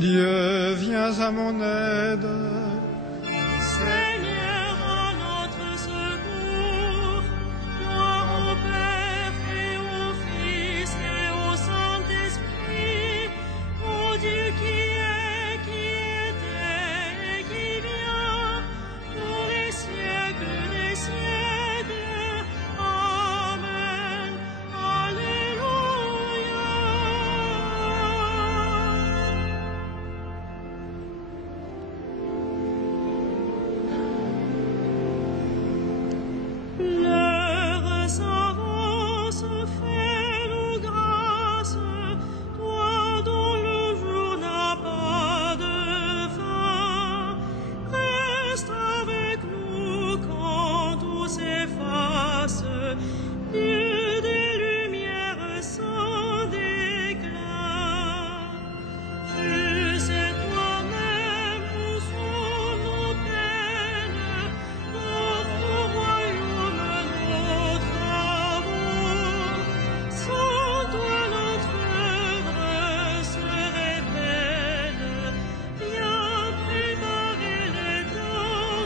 Dieu, viens à mon aide. Seigneur, à notre secours. Gloire au Père et au Fils et au Saint-Esprit, au Dieu qui est, qui était et qui vient, pour les siècles des siècles. Amen. Alléluia. L'heure s'avance, fais-nous grâce, toi dont le jour n'a pas de fin. Reste avec nous quand tout s'efface, Dieu des lumières sans déclin. Tu sais toi-même où sont nos peines, offre au royaume nos travaux. Sans toi notre œuvre serait vaine, viens préparer les temps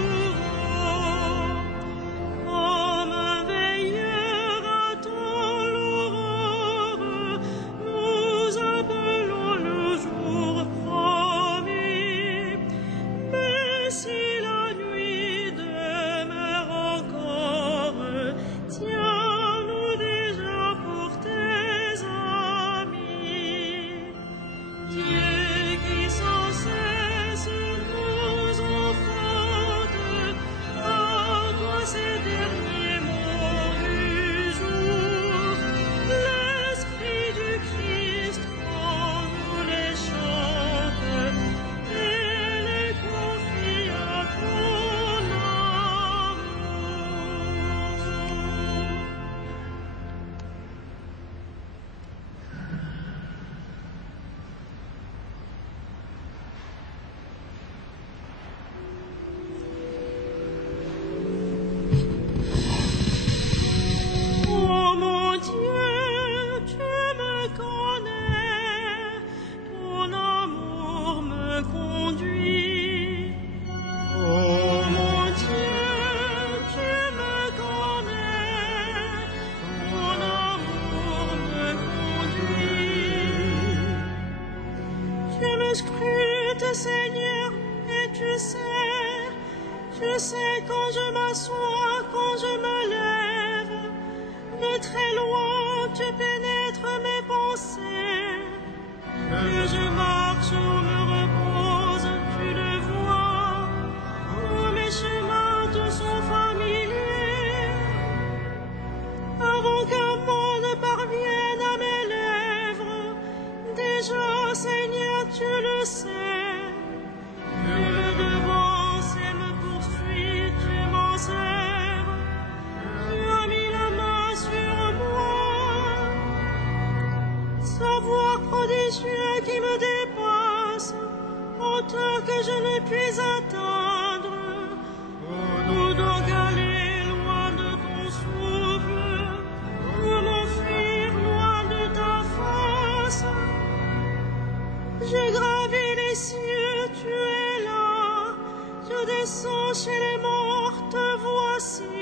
nouveaux. Comme un veilleur attend l'aurore, nous appelons le jour promis. Mais si la nuit demeure encore, tiens-nous déjà pour tes amis. Dieu qui sans cesse nous enfante, à toi ces derniers mots du jour. L'Esprit du Christ en nous les chante et les confie à ton amour. Oh mon Dieu, tu me connais, ton amour me conduit. Oh mon Dieu, tu me connais, ton amour me conduit. Tu me scrutes, Seigneur, et tu sais quand je m'assois, quand je me lève. De très loin, tu pénètres mes pensées. Que je marche ou me repose, tu le vois. Tous mes chemins te sont familiers. Avant qu'un mot ne parvienne à mes lèvres, déjà, Seigneur, tu le sais. Tu me devances et me poursuis, tu m'en sers. Tu as mis la main sur moi. Savoir prodigieux qui me dépasse, hauteur que je ne puis atteindre. Où donc aller loin de ton souffle, où m'enfuir loin de ta face. Je gravis les cieux, tu es là. Je descends chez les morts, te voici.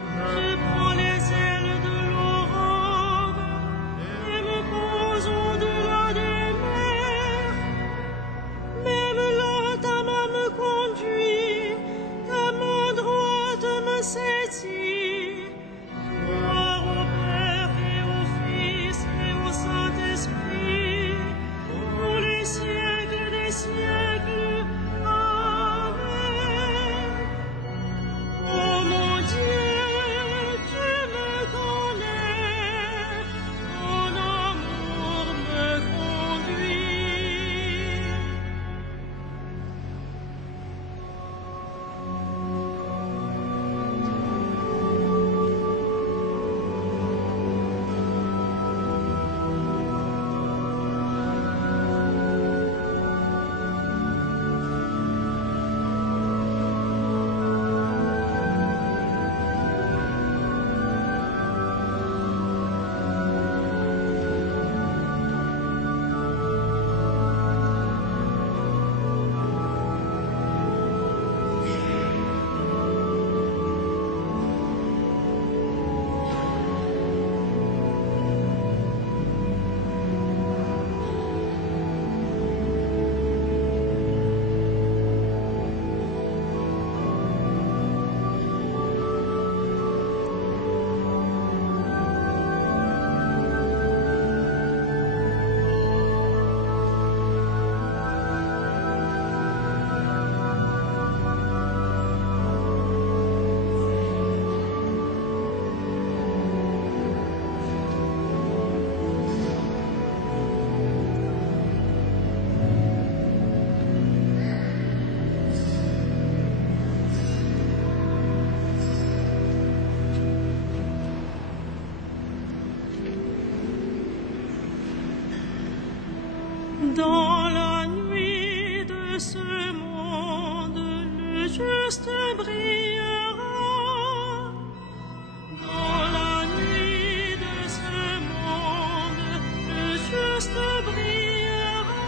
Je prends les ailes de l'aurore et me pose au-delà des mers. Même là, ta main me conduit, ta main droite me saisit. Gloire au Père et au Fils et au Saint-Esprit, pour les siècles des siècles. Amen. Oh juste brillera. Dans la nuit de ce monde, le juste brillera.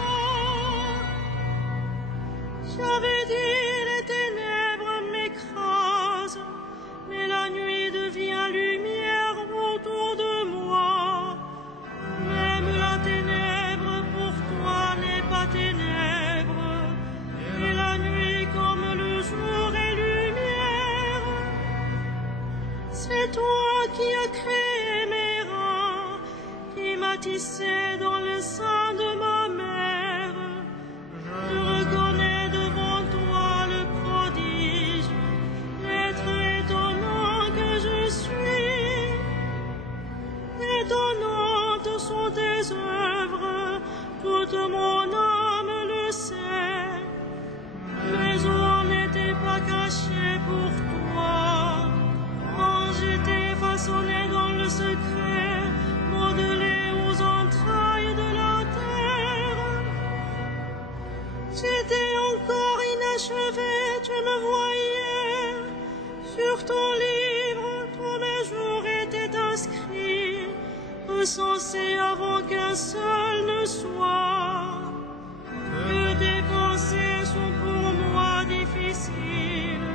J'avais dit les ténèbres m'écrasent, mais la nuit devient lumière autour de moi. Même la ténèbre pour toi n'est pas ténèbre, et la nuit comme le jour est lumière. C'est toi qui as créé mes reins, qui m'as tissé dans le sein de ma mère. Je reconnais devant toi le prodige, l'être étonnant que je suis. Étonnantes sont tes œuvres, toute mon âme le sait. Mes os n'étaient pas cachés pour toi, quand j'étais façonné dans le secret, modelé aux entrailles de la terre. J'étais encore inachevé, tu me voyais. Sur ton livre, tous mes jours étaient inscrits, recensés avant qu'un seul ne soit. Que tes pensées sont pour moi difficiles,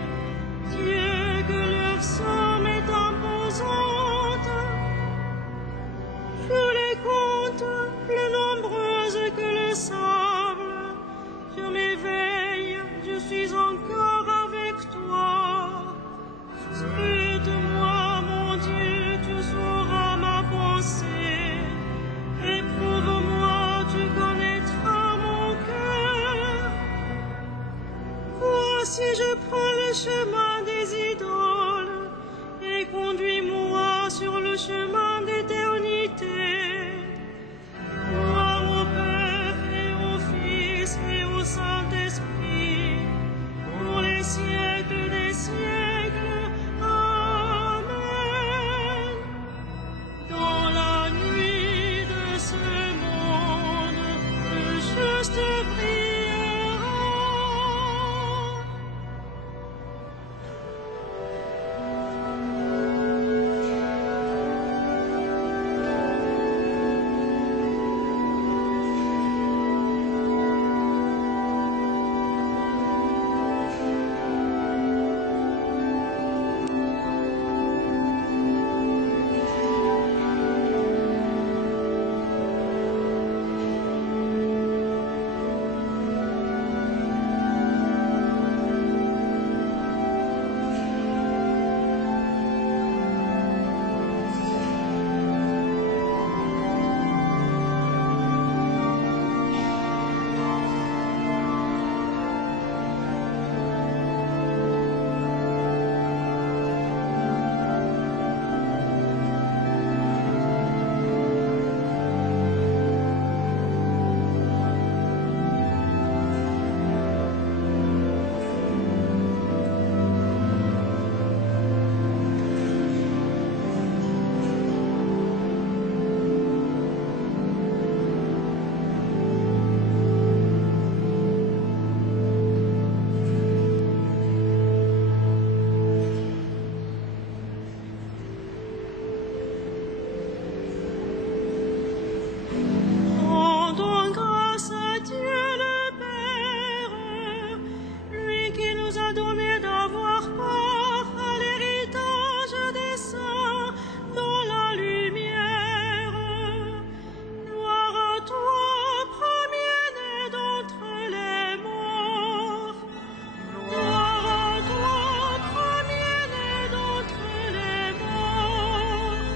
Dieu, que leur somme est imposante. Je les compte, plus nombreuses que le sable. Je m'éveille, je suis encore avec toi. Scrute-moi, mon Dieu, tu sauras ma pensée. Éprouve-moi, tu connaîtras mon cœur. Voici, je prends le chemin des idoles, et conduis-moi sur le chemin d'éternité. Gloire au Père et au Fils et au Saint-Esprit, pour les siècles des siècles. Amen. Dans la nuit de ce monde, le juste brillera. Rendons grâce à Dieu le Père, lui qui nous a donné d'avoir part à l'héritage des saints dans la lumière. Gloire à toi, premier-né d'entre les morts. Gloire à toi, premier-né d'entre les morts.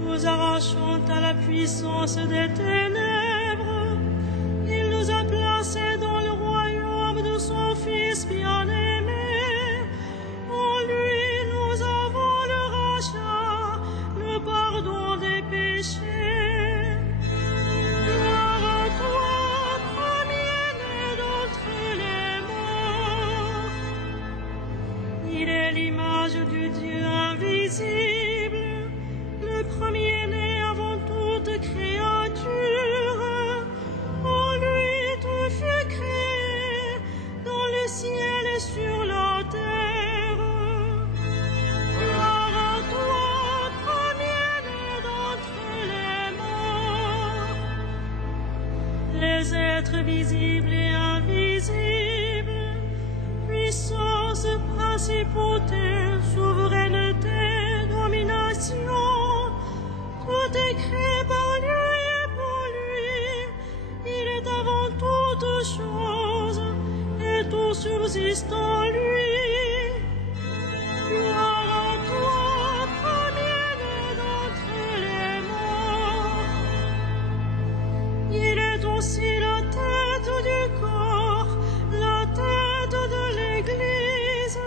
Nous arrachons à la puissance des ténèbres, il nous a placés dans le royaume de son Fils bien-aimé. En lui nous avons le rachat, le pardon des péchés. Gloire à toi, premier-né d'entre les morts. Il est l'image du Dieu invisible, le premier-né avant toute créature. En lui tout fut créé, dans le ciel et sur la terre. Gloire à toi, premier-né d'entre les morts. Les êtres visibles et invisibles, puissance, principauté, souveraineté, domination, tout est créé par lui et pour lui. Il est avant toute chose et tout subsiste en lui. Gloire à toi, premier-né d'entre les morts. Il est aussi la tête du corps, la tête de l'Église.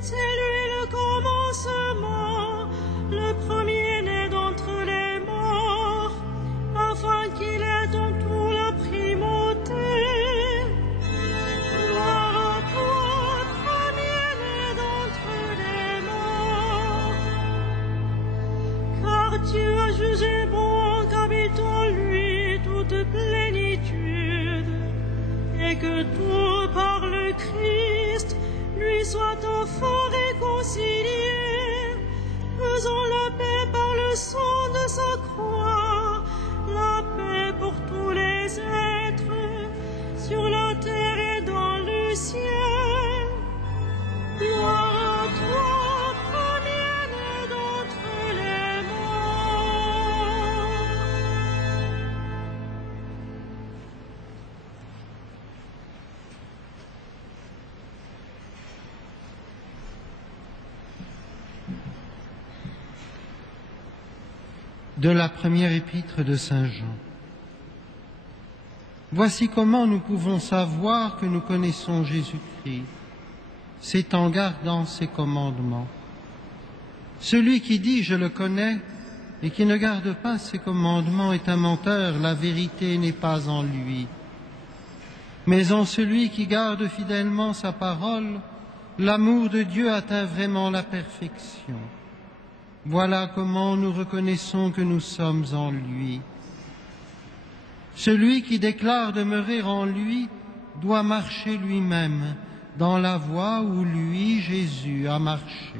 C'est lui le commencement, le premier-né d'entre les morts, afin qu'il ait en tout la primauté. Gloire à toi, premier-né d'entre les morts. Car tu as jugé bon qu'habite en lui toute plénitude, et que tout par le Christ lui soit enfin réconcilié, faisant la paix par le sang de sa croix, la paix pour tous les êtres, sur la terre et dans le ciel. Gloire à toi, premier-né d'entre les morts. De la première épître de Saint Jean. Voici comment nous pouvons savoir que nous connaissons Jésus-Christ. C'est en gardant ses commandements. Celui qui dit « je le connais » et qui ne garde pas ses commandements est un menteur, la vérité n'est pas en lui. Mais en celui qui garde fidèlement sa parole, l'amour de Dieu atteint vraiment la perfection. Voilà comment nous reconnaissons que nous sommes en lui. Celui qui déclare demeurer en lui doit marcher lui-même dans la voie où lui, Jésus, a marché.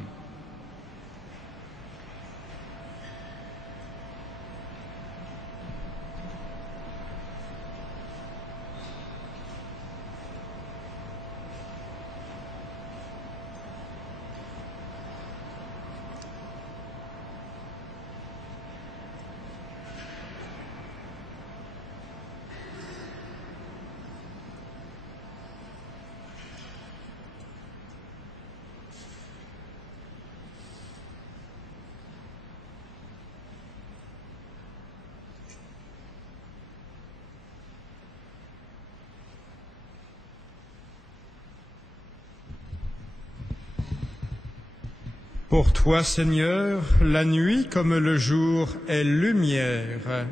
Pour toi, Seigneur, la nuit comme le jour est lumière.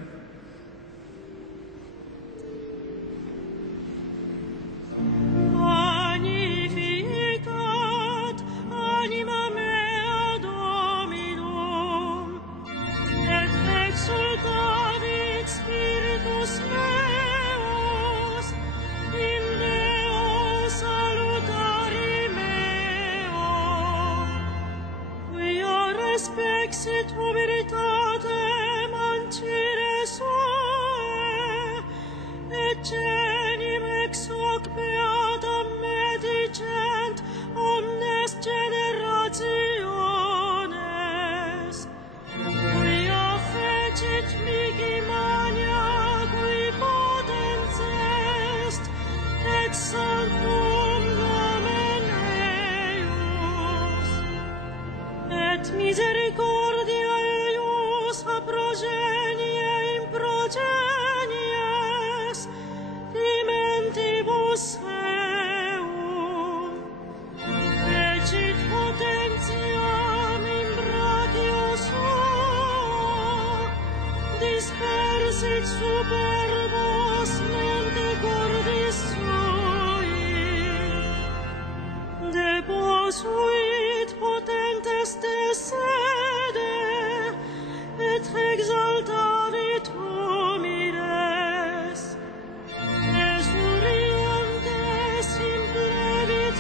Magnificat anima mea Dominum, et exultavit spiritus meus, in Deo salutari meo, quia respexit humilitatem ancire suae, et genim ex hoc beatam medicent omnes generationes, quia fecit mihi mania qui potens est, ex sanctum nomen eius, et misericordia eius a progenie in progenies, dimentibus eum, fecit potentiam in brachio suo, dispersit superbos mente cordis sui, deposuit potentes de sede, et exaltavit humiles, exuriantes implevit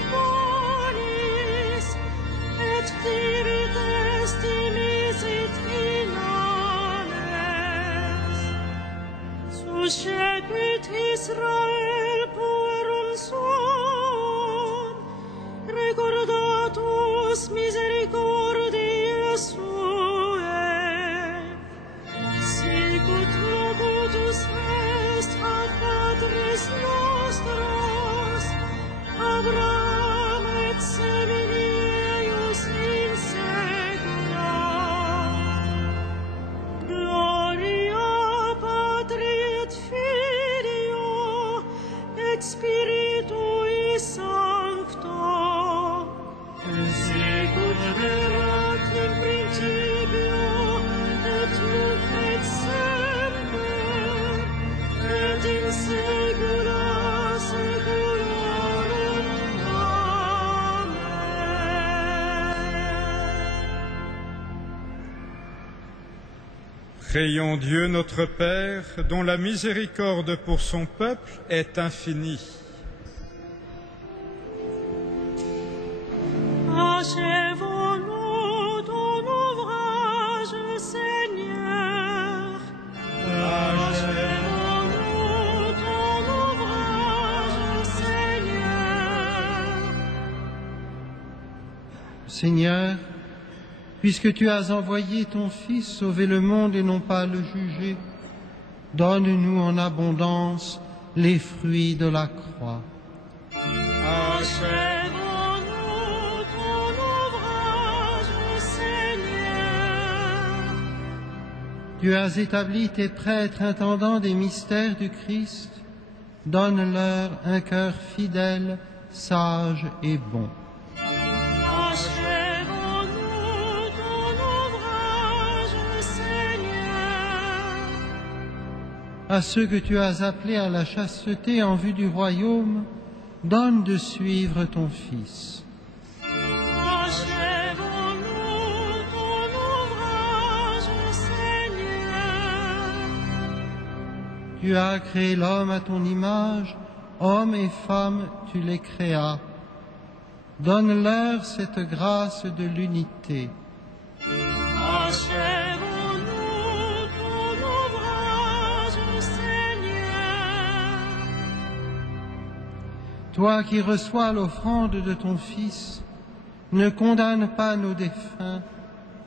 Deus misericordiae suae, sicut locutus est ad Patres nostros, Abraham et semini eius in saecula. Gloria Patri et Filio et Spiritui Sancto, sicut erat in principio et nunc et semper et in saecula saeculorum. Prions Dieu notre Père, dont la miséricorde pour son peuple est infinie. Achève-nous ton ouvrage, Seigneur. Achève-nous ton ouvrage, Seigneur. Seigneur, puisque tu as envoyé ton Fils sauver le monde et non pas le juger, donne-nous en abondance les fruits de la croix. Achève-nous ton ouvrage, Seigneur. Tu as établi tes prêtres intendants des mystères du Christ, donne-leur un cœur fidèle, sage et bon. Achève-nous ton ouvrage, Seigneur. À ceux que tu as appelés à la chasteté en vue du royaume, donne de suivre ton Fils. Achève-nous ton ouvrage, Seigneur. Tu as créé l'homme à ton image, hommes et femmes, tu les créas. Donne-leur cette grâce de l'unité. Achève-nous ton ouvrage, Seigneur. Toi qui reçois l'offrande de ton Fils, ne condamne pas nos défunts,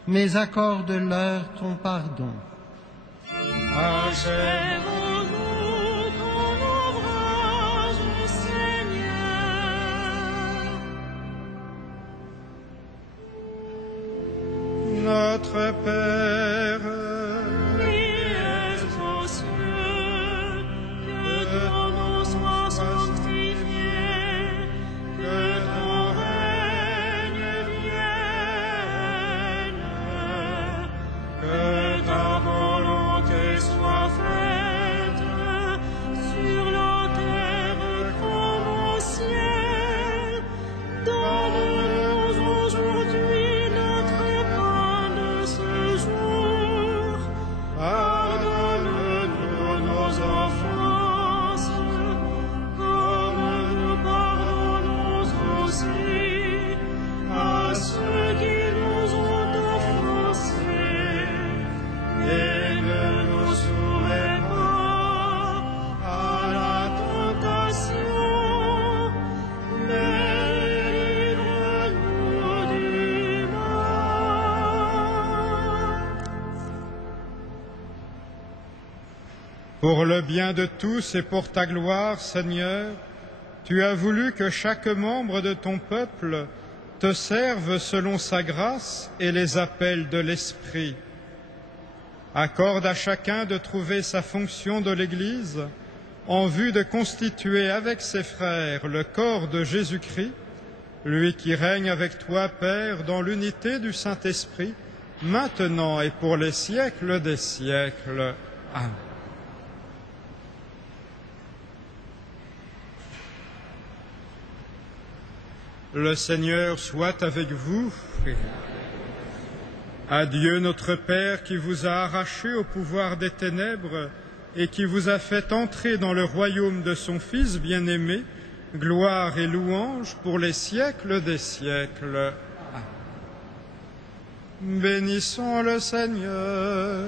mais accorde-leur ton pardon. Achève-nous ton ouvrage, Seigneur. Notre Père, Qui es aux cieux, que ton nom soit sanctifié, que ton règne vienne, que ta volonté soit faite sur la terre comme au ciel. Donne-nous aujourd'hui notre pain de ce jour. Pardonne-nous nos offenses, comme nous pardonnons aussi à ceux qui nous ont offensés. Et ne nous soumets pas à la tentation, mais délivre-nous du mal. pour le bien de tous et pour ta gloire, Seigneur, tu as voulu que chaque membre de ton peuple te serve selon sa grâce et les appels de l'Esprit. Accorde à chacun de trouver sa fonction de l'Église en vue de constituer avec ses frères le corps de Jésus-Christ, lui qui règne avec toi, Père, dans l'unité du Saint-Esprit, maintenant et pour les siècles des siècles. Amen. Le Seigneur soit avec vous. À Dieu notre Père qui vous a arraché au pouvoir des ténèbres et qui vous a fait entrer dans le royaume de son Fils bien-aimé, gloire et louange pour les siècles des siècles. Bénissons le Seigneur.